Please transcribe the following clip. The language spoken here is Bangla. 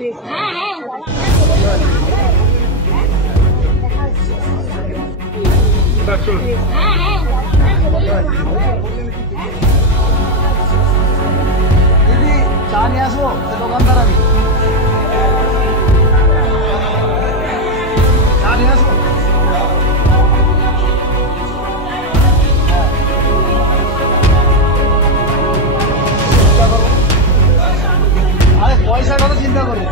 চা নিয়ে আসবো দোকানদার আমি চা নিয়ে আসবো আরে পয়সার কথা চিন্তা করো